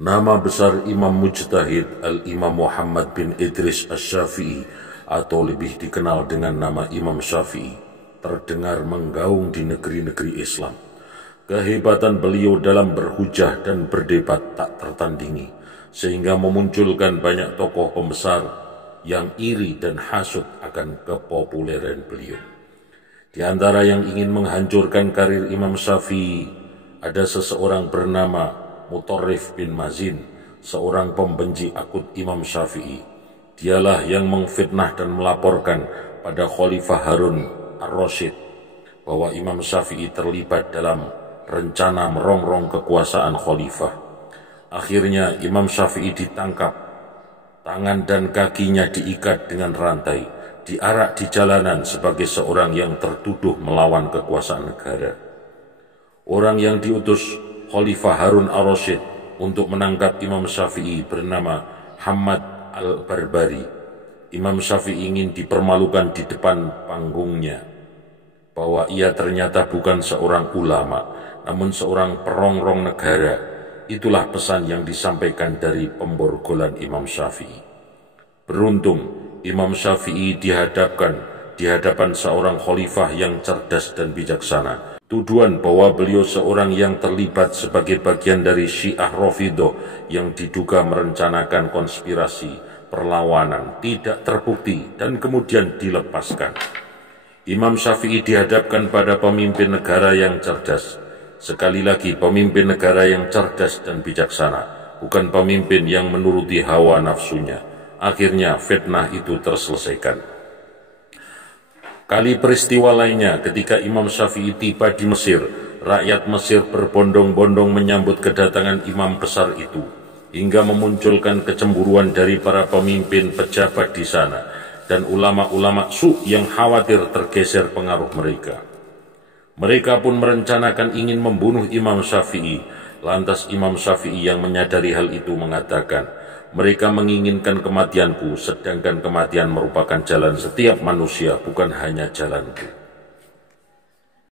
Nama besar Imam Mujtahid Al-Imam Muhammad bin Idris Asy-Syafi'i atau lebih dikenal dengan nama Imam Syafi'i terdengar menggaung di negeri-negeri Islam. Kehebatan beliau dalam berhujah dan berdebat tak tertandingi, sehingga memunculkan banyak tokoh pembesar yang iri dan hasut akan kepopuleran beliau. Di antara yang ingin menghancurkan karir Imam Syafi'i, ada seseorang bernama Mutarrif bin Mazin, seorang pembenci akut Imam Syafi'i. Dialah yang mengfitnah dan melaporkan pada Khalifah Harun ar-Rasyid bahwa Imam Syafi'i terlibat dalam rencana merongrong kekuasaan khalifah. Akhirnya Imam Syafi'i ditangkap, tangan dan kakinya diikat dengan rantai, diarak di jalanan sebagai seorang yang tertuduh melawan kekuasaan negara. Orang yang diutus Khalifah Harun ar-Rasyid untuk menangkap Imam Syafi'i bernama Hamad al-Barbari. Imam Syafi'i ingin dipermalukan di depan panggungnya bahwa ia ternyata bukan seorang ulama, namun seorang perongrong negara. Itulah pesan yang disampaikan dari pemborgolan Imam Syafi'i. Beruntung Imam Syafi'i di hadapan seorang khalifah yang cerdas dan bijaksana. Tuduhan bahwa beliau seorang yang terlibat sebagai bagian dari Syiah Rafidhah yang diduga merencanakan konspirasi perlawanan tidak terbukti dan kemudian dilepaskan. Imam Syafi'i dihadapkan pada pemimpin negara yang cerdas. Sekali lagi, pemimpin negara yang cerdas dan bijaksana, bukan pemimpin yang menuruti hawa nafsunya. Akhirnya fitnah itu terselesaikan. Kali peristiwa lainnya, ketika Imam Syafi'i tiba di Mesir, rakyat Mesir berbondong-bondong menyambut kedatangan imam besar itu, hingga memunculkan kecemburuan dari para pemimpin pejabat di sana, dan ulama-ulama yang khawatir tergeser pengaruh mereka. Mereka pun merencanakan ingin membunuh Imam Syafi'i. Lantas Imam Syafi'i yang menyadari hal itu mengatakan, mereka menginginkan kematianku, sedangkan kematian merupakan jalan setiap manusia, bukan hanya jalanku.